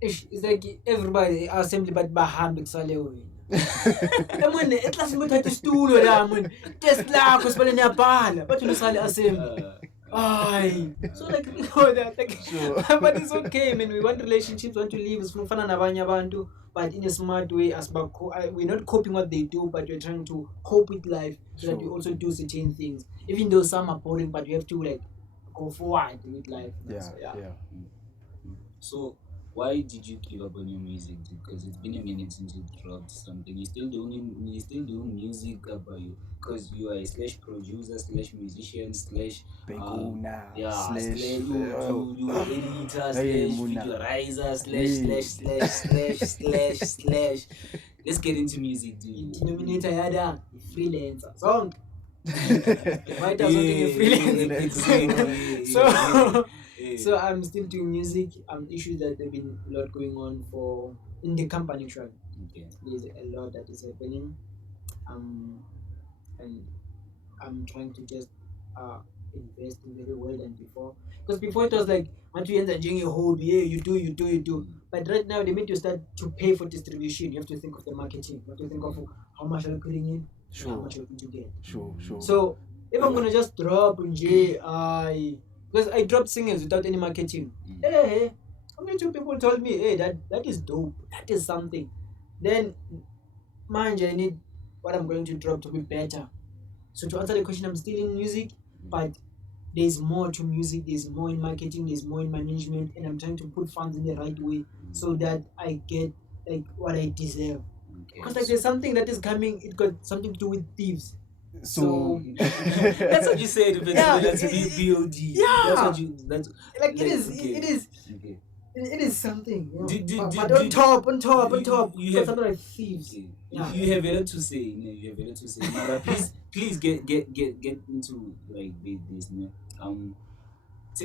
it's like everybody assembly but bahambe kusale wena. Emone eklasi mothatha isitulo la mone test lakho sibale niyabhala bathi unosale assembly. So like you know that like but it's okay man, we want relationships, want to live sifuna nabanye abantu but in a smart way as we're not copying what they do but we're trying to cope with life so that we also do certain things even though some are boring but we have to like go forward with life. So why did you give up on your music? Because it's been a minute since you dropped something. You're still doing music about you because you are a slash producer slash musician slash slash you editor slash videorizer slash let's get into music, dude. Denominator yada freelancer song. Why does something a freelancer? So I'm still doing music. Issues that there been a lot going on for in the company actually. Okay. There's a lot that is happening. And I'm trying to just invest in very well than before. Because before it was like once you enter doing a hobby, you do. But right now they need to start to pay for distribution. You have to think of the marketing. You have to think of how much are you putting in, and how much you're going to get. Sure. So if I'm gonna just drop because I dropped singles without any marketing. Hey, how many people told me, hey, that is dope. That is something. Then, mind you, I need what I'm going to drop to be better. So to answer the question, I'm still in music, but there's more to music. There's more in marketing. There's more in management, and I'm trying to put funds in the right way so that I get like what I deserve. Because like there's something that is coming. It got something to do with thieves. So that's what you said. That's BOD. Yeah. That's like it is. Okay. It is. Okay. It is something. You know? But on top. You have something like thieves. Okay. Yeah. You have a lot to say. You have a lot to say. Mara, please get into like this.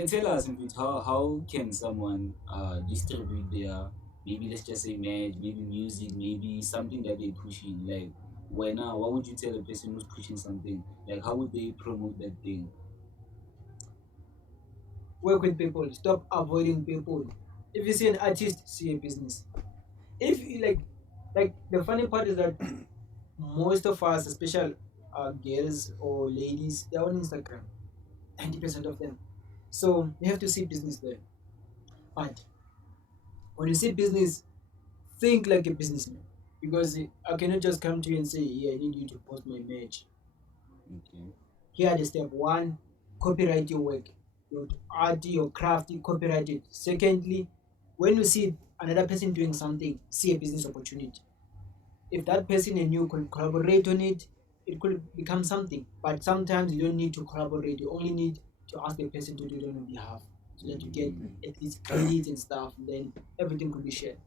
Tell us how can someone distribute their maybe let's just say maybe music, maybe something that they push in like Why now? What would you tell a person who's pushing something? Like, how would they promote that thing? Work with people. Stop avoiding people. If you see an artist, see a business. If you like the funny part is that most of us, especially girls or ladies, they're on Instagram. 90% of them. So you have to see business there. But when you see business, think like a businessman. Because I cannot just come to you and say, "Yeah, I need you to post my image." Okay. Here are the step one: copyright your work, your art, your craft, you copyright it. Secondly, when you see another person doing something, see a business opportunity. If that person and you can collaborate on it, it could become something. But sometimes you don't need to collaborate. You only need to ask the person to do it on your behalf, so that you get at least credit and stuff. And then everything could be shared.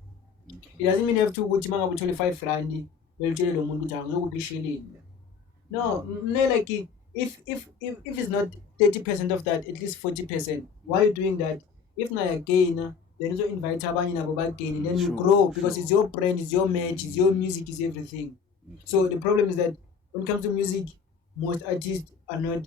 It doesn't mean you have to go to Manga 25 rand. Well, tell the woman to be sharing. No, no, like if it's not 30% of that, at least 40%. Why are you doing that? If not again, then you invite Abani Nabo again, and then you Sure, grow because sure. it's your brand, it's your match, it's your music, it's everything. So the problem is that when it comes to music, most artists are not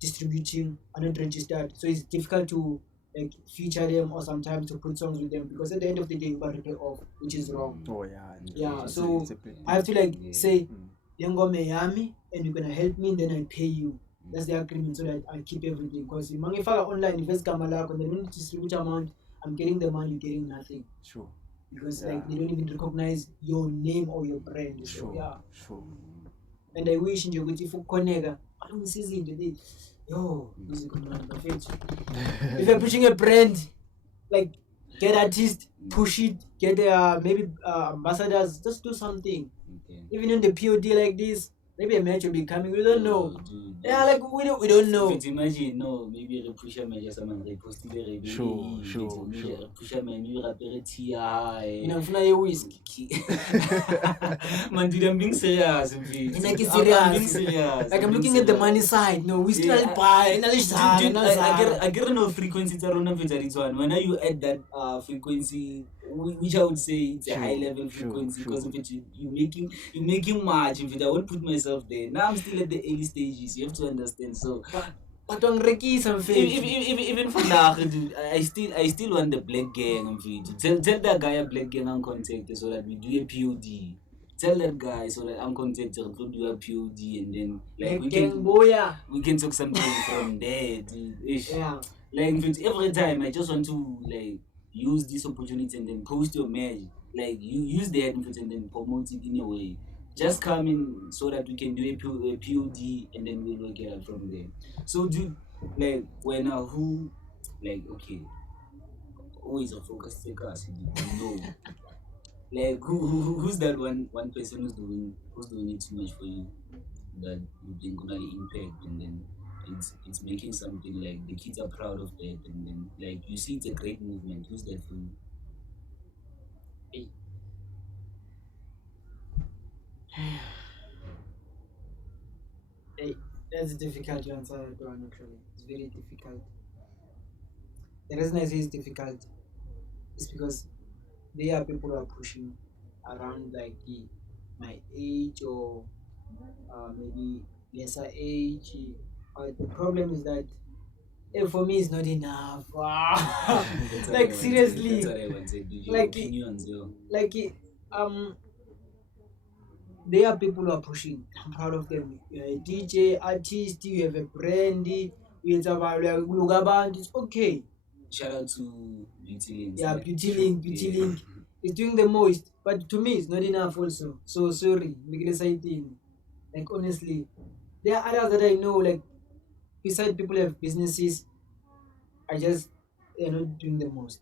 distributing, are not registered. So it's difficult to like feature them or sometimes to put songs with them because at the end of the day you got to pay off, which is wrong. Oh yeah. Yeah, It's so it's a big I have to like Yeah. say Mm. Yangome Yami and you're gonna help me, then I pay you. That's the agreement so that I keep everything. Because if I online invest Kamalak and they don't distribute amount, I'm getting the money, you're getting nothing. Sure. Because Yeah. like they don't even recognize your name or your brand. So Sure. yeah. Sure. And I wish nje ukuthi ufoneka alungisa izinto lezi. Yo, music man, perfect. If you're pushing a brand, like get artists, push it, get maybe ambassadors, just do something. Okay. Even in the POD like this, maybe a match will be coming. We don't know. Dude, Yeah, like we don't know. If you imagine, no, maybe a pusher man just someone reposted the rebellion. Sure, sure, sure. Pusher man, you rapper TI. You know, funa ye whiskey. Man, dude, I'm being serious. I'm being Like it's serious. serious. Like I'm being looking at the serious. money side. No, we still Yeah, buy. Dude, I get no frequency to run this one. When you add that frequency, which I would say it's a Sure, high level sure, frequency sure. because if it, you making much. If it, I won't put myself there. Now I'm still at the early stages. You have to understand. So But on Reiki some even for now, dude, I still want the black gang. Tell that guy a black gang I'm contacted so that we do a POD. Tell that guy so that I'm contacted to do a POD and then like we can talk something from there, dude. Ish. Yeah. Like every time I just want to like use this opportunity and then post your match. Like you use the advert and then promote it in a way. Just come in so that we can do a POD and then we'll work it out from there. So dude, like when who like okay, always a focus taker as you know. Like who's that one person who's doing it too much for you that you think gonna impact and then it's making something like the kids are proud of that and then like you see it's a great movement. Who's that for you? Hey, that's difficult to answer that one actually. It's very difficult. The reason I say it's difficult is because there are people who are pushing around like my age or maybe lesser age. But the problem is that for me it's not enough. That's what I Like wanted. seriously, That's what I wanted. Your like opinions, yo. like there are people who are pushing. I'm proud of them. You're a DJ, artist, you have a brand, it's about like look about it's okay. Shout out to Beauty Links. Yeah, like, Beauty sure, Link, Beauty yeah. Link is doing the most. But to me it's not enough also. So sorry, make the same thing. Like honestly. There are others that I know, like beside people who have businesses, they're not doing the most.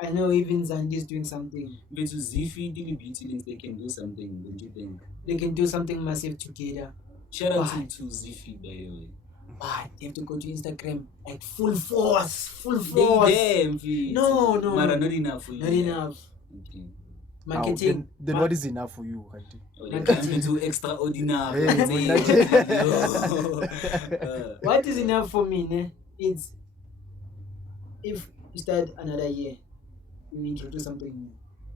I know even Zandi is doing something. But to Zifi, the Beauty Links, they can do something, don't you think? They can do something massive together. Shout out But- to Zifi, by the way. But they have to go to Instagram like full force. They damn, No, Mara, no. not enough for you. Not enough. Okay. Marketing. Then what is enough for you, Auntie? Oh, they can't be too extraordinary. Hey, What is enough for me? Ne? It's if you start another year, you introduce something new.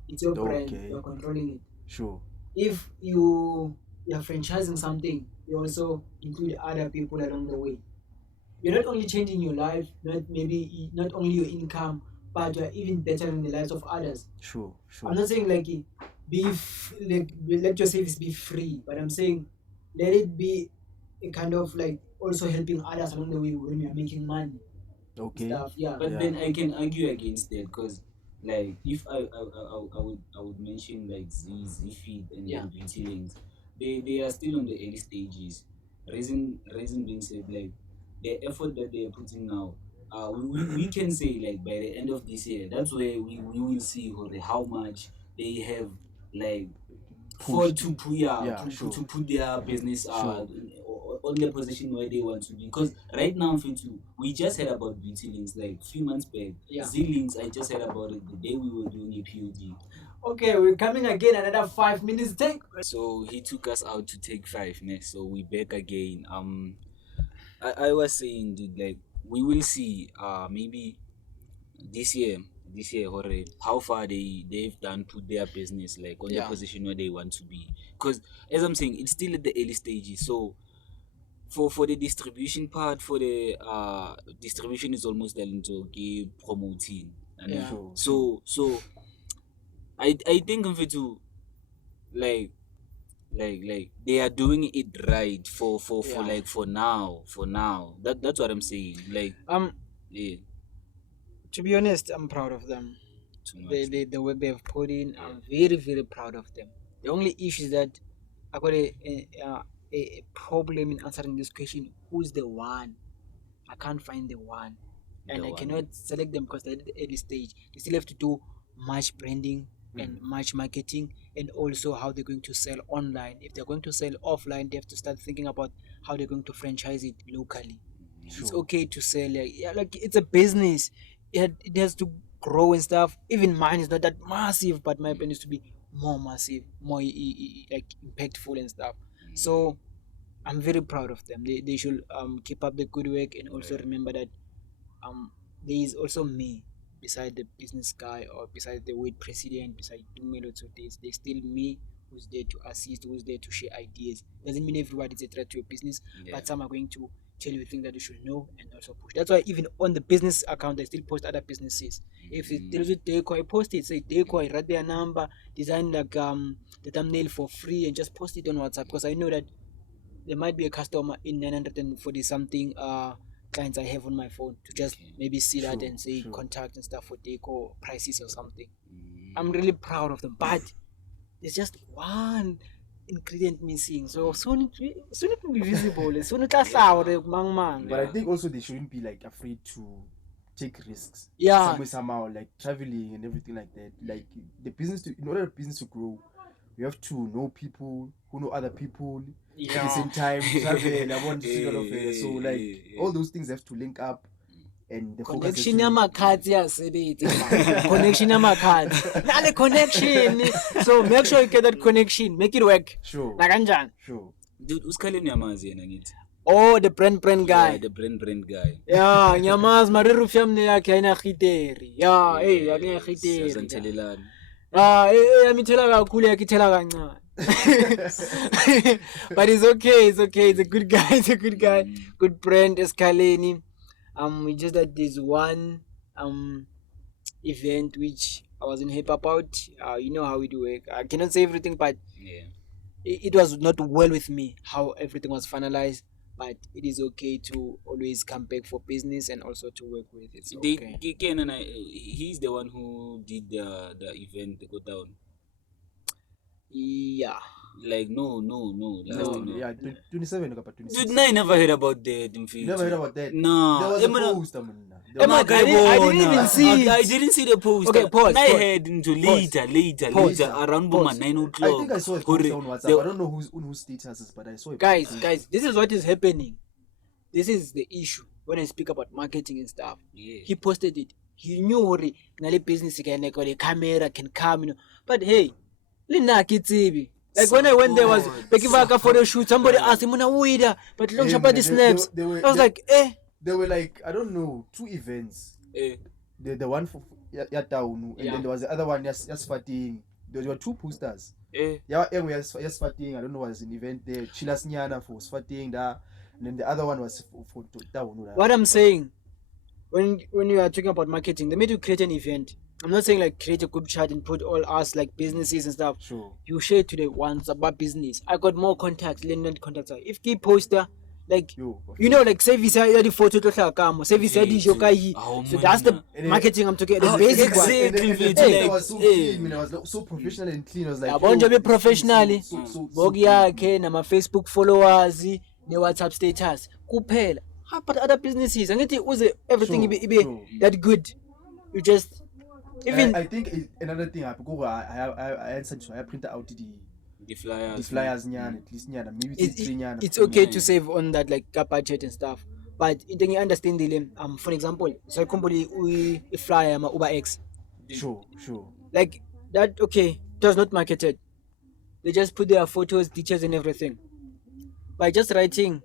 It's your brand, Okay. you're controlling it. Sure. if you're franchising something, you also include other people along the way. You're not only changing your life, not only your income, but you're even bettering the lives of others. Sure. I'm not saying like let your service be free, but I'm saying let it be a kind of like also helping others along the way when you're making money Okay. stuff. Yeah. But Yeah. then I can argue against that because, like, if I would mention like Z-Feed and Yeah. then Beauty Links, they are still on the early stages. Reason being said, like the effort that they are putting now, we can say like by the end of this year, that's where we will see how much they have like for Pushed. to put Yeah, sure. to put their business Sure. on the position where they want to be. Because right now, Fitu, we just heard about Beauty Links like few months back. Yeah. Z Links, I just heard about it the day we were doing a POD. Okay, we're coming again. Another 5 minutes. Take. So he took us out to take five next. So we back again. I was saying, dude, like we will see. Maybe this year, Jorge, how far they've done put their business like on the Yeah. position where they want to be. Because as I'm saying, it's still at the early stages. So for the distribution part, for the distribution is almost done to give promoting. And Yeah. Sure. so I think of it too like like they are doing it right for Yeah. like for now. That's what I'm saying. Like yeah, To be honest, I'm proud of them. too much. The work they have put in, I'm very, very proud of them. The only issue is that I got a problem in answering this question. Who's the one? I can't find the one. And The I one. cannot select them because they're at the early stage. They still have to do much branding and much marketing, and also how they're going to sell online. If they're going to sell offline, they have to start thinking about how they're going to franchise it locally. It's Sure. okay to sell, like it's a business. It has to grow and stuff. Even mine is not that massive, but my plan is to be more massive, more like impactful and stuff. So I'm very proud of them. They should keep up the good work, and also remember that there is also me beside the business guy, or beside the weight president, beside Meelo Sabelo. There's still me who's there to assist, who's there to share ideas. Doesn't mean everybody is a threat to your business, Yeah. but some are going to tell you things that you should know and also push. That's why even on the business account, I still post other businesses. If it deals with deco, I post it. Say deco, I write their number, design like the thumbnail for free, and just post it on WhatsApp, because I know that there might be a customer in 940 something clients I have on my phone to just maybe see that Sure, and say sure. contact and stuff for deco prices or something. I'm really proud of them, but there's just one ingredient missing. So soon it will be visible. Soon it mang. But I think also they shouldn't be like afraid to take risks. Yeah. Somehow, like traveling and everything like that. Like the business in order for business to grow, you have to know people who know other people at the same time. Travel, I want to see a lot of it. So like all those things have to link up, and the focus has Connection to- yamakhathi yasebenza. Connection yamakhathi. Nale connection. So make sure you get that connection. Make it work. Sure. Nakanjani? Sure. Dude, usikhaleni yamazi yena ngithi. Oh, the brand guy. Yeah, the brand guy. Yeah, ngiyamazi mari roof yami yakhe ayina khiteri. Yeah, hey, akuna khiteri. Siyazithelelana. Yamithela kakhulu yakhe ithela kancane. But it's okay. It's a good guy. Good brand Eskaleni. We just that there's one event which I wasn't happy about. You know how we do it. I cannot say everything, but Yeah. it was not well with me how everything was finalized. But it is okay to always come back for business and also to work with. It's okay. Ken and he's the one who did the event go down. Yeah. Like no. Last thing, no. Yeah, 27 kapa 26. Dude, I never heard about that. You never heard about that? No. There was a post, man. There Emma, was- I didn't even see it. I didn't see the post. Okay, pause, I pause. heard into Pause. later Pause. around Boma 9 I o'clock. think I saw a post Hore, on WhatsApp. the- I don't know whose status is, but I saw it. Guys, this is what is happening. This is the issue when I speak about marketing and stuff. Yeah. He posted it. He knew already nale business can like the camera can come, But hey, lina kitsibi. Like when I went there was Support. Bekivaka photo shoot, somebody asked him, "Uida," but long Yeah, shapa the man, snaps. they were- I was like, There were like, I don't know, 2 events. The one for Yataunu, and Yeah. then there was the other one, Yasfating. There were 2 posters. Yeah, we are Sfating. I don't know, was an event there. Chilas Nyana for Sfating da. And then the other one was for down. What I'm saying, when you are talking about marketing, they made you create an event. I'm not saying like create a group chat and put all us like businesses and stuff. Sure. You share to the ones about business. I got more contacts, Leonard contacts. If key poster, like Yo, you know, like service the photo to Kamo, service the Jokai. So that's the marketing I'm talking about. The basic one. exactly. And It's it like, was so clean, man. It was so professional and clean. I was like, Yeah, bonjour, be professionally. so Bogi yakhe nama Facebook followers, ne WhatsApp status. Kuphela. How about other businesses? Angithi uze everything Sure, ibe sure. that good. You just even I think another thing because I answered, so I printed out the flyers. the flyers nyana, at least nyana, maybe it's 3 nyana. it's okay to save on that like budget and stuff. But into you understand the for example, so I a flyer ma Uber X. Sure. Like that okay, it was not marketed. They just put their photos, details and everything. By just writing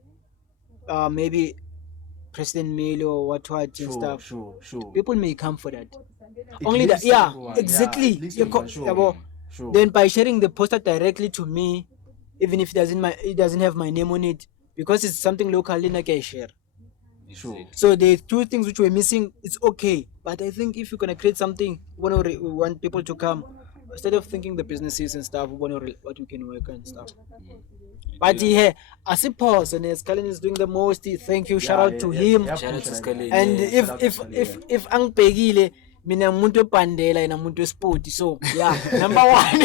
maybe President Meelo or what and stuff. Sure. People may come for that. It Only that, links yeah, everyone. exactly. Yeah, it links You everyone, co- sure. Then by sharing the poster directly to me, even if it doesn't have my name on it, because it's something locally like I share. Sure. So the two things which we're missing, it's okay. But I think if you're gonna create something, we want people to come. Instead of thinking the businesses and stuff, we want what we can work and stuff. But yeah, as a person, Skalin is doing the most. Thank you. Shout out to him. Shout out to Skalin. And Yeah. if ang pegile, mina muntu pandela na muntu sport. So yeah, number one.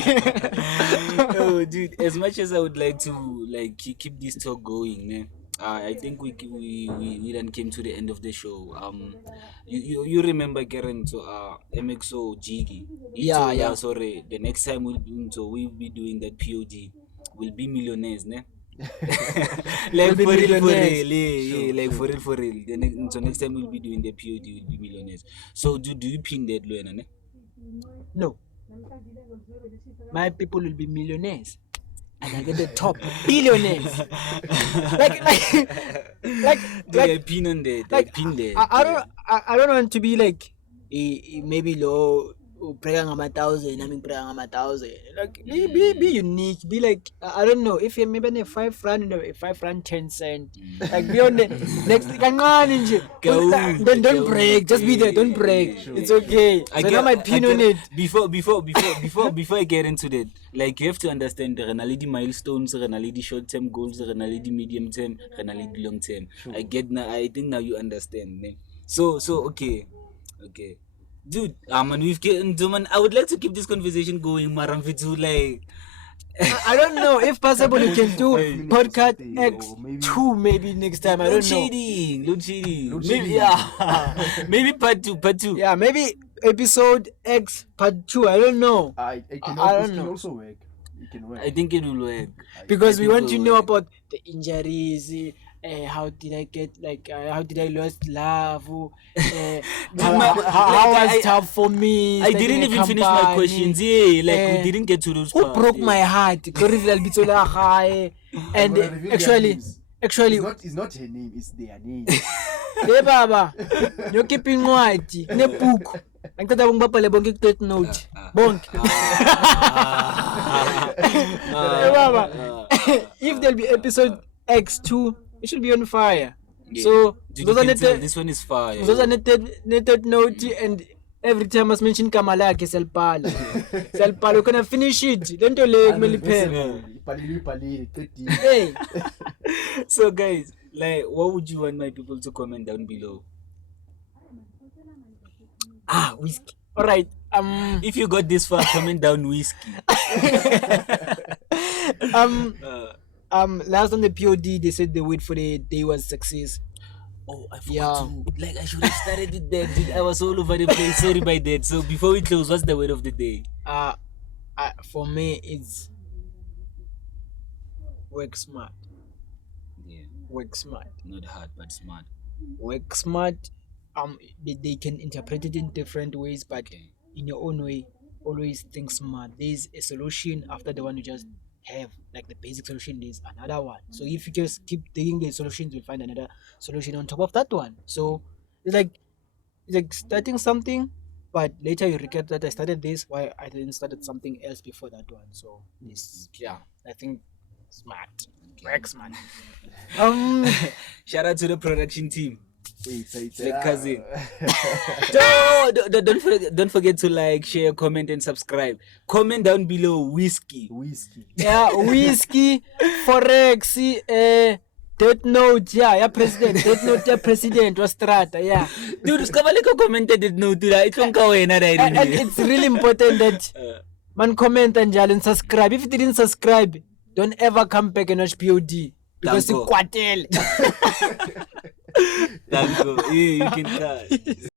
Oh, dude, as much as I would like to keep this talk going, man. I think we then came to the end of the show. You remember Karen to MXO Jiggy? Yeah. Sorry, the next time we'll be doing that POD. We'll be millionaires, ne? Like We'll be for real, millionaires. yeah, like for real. So next time we'll be doing the POD, we'll be millionaires. So do you pin that, Luena, ne? No. My people will be millionaires. And I get the top billionaires. I pin on that. Like, Pin that. I don't want to be like maybe low praying on 1,000. I mean praying on 1,000. Like be unique. Be like I don't know if you're maybe a 5 rand, a 5 rand 10 cent. Like be on the next then don't break. Just be there. Don't break. Sure. It's okay. I got my pin on it. Before I get into that, like you have to understand the Renalidi milestones, Renalidi short-term goals, Renalidi medium-term, Renalidi long-term. Sure. I think now you understand. Ne? So okay. Dude, man, I would like to keep this conversation going, Maram Fitu, like I don't know if possible you can do podcast Or X2 maybe next time. I don't know. Load cheating. Load Maybe shedding. yeah. Maybe part two. Yeah, maybe episode X part 2. I don't know. I don't don't know. know. Also work. It can work. I think it will work. Because I we think want so, to know yeah. about the injuries. How did I get how did I lose love? How was it tough for me? I starting didn't a even finish my company? questions. Yeah, like Eh, we didn't get to those Who parts. broke yeah. my heart? Korivile albitso la gae. And gonna reveal their actually, names. actually, It's not her name, it's their name. hey baba, you're keeping incwadi nebhuku. Angicela ngibabhale bonke ku-third note. Bonke. Hey baba, if there'll be episode X2, it should be on fire. Yeah. So Dude, those you are can tell the this one is fire. those are the third note, and every time I must mention Kamala ke selpala. Selpala, we're gonna finish it. Don't le kumele iphele. Ipalile, 30. Hey, So guys, like, what would you want my people to comment down below? whiskey. All right. If you got this far, comment down whiskey. Last on the POD, they said the wait for the day was success. Oh, I forgot Yeah. to. Like, I should have started with that. Dude. I was all over the place. Sorry by that. So before we close, what's the word of the day? For me, it's work smart. Yeah, Work smart. not hard but smart. Work smart. They can interpret it in different ways, but Okay. in your own way, always think smart. There's a solution after the one you just have, like the basic solution. There's another one. So if you just keep digging the solutions, you'll find another solution on top of that one. So it's like starting something, But later you regret that I started this, why I didn't started something else before that one. So it's, yeah, I think smart. Work smart. Shout out to the production team. Wait. Like cousin. Ah. Don't forget to like, share, comment, and subscribe. Comment down below whiskey. Whiskey. Yeah, whiskey, forex, Death Note, yeah, president, Death Note, yeah, president, was strata, yeah. Dude, commented it no dude. It's on And it's really important that man comment and subscribe. If you didn't subscribe, don't ever come back and watch POD because Danko. you quartel. Danko. You can cut.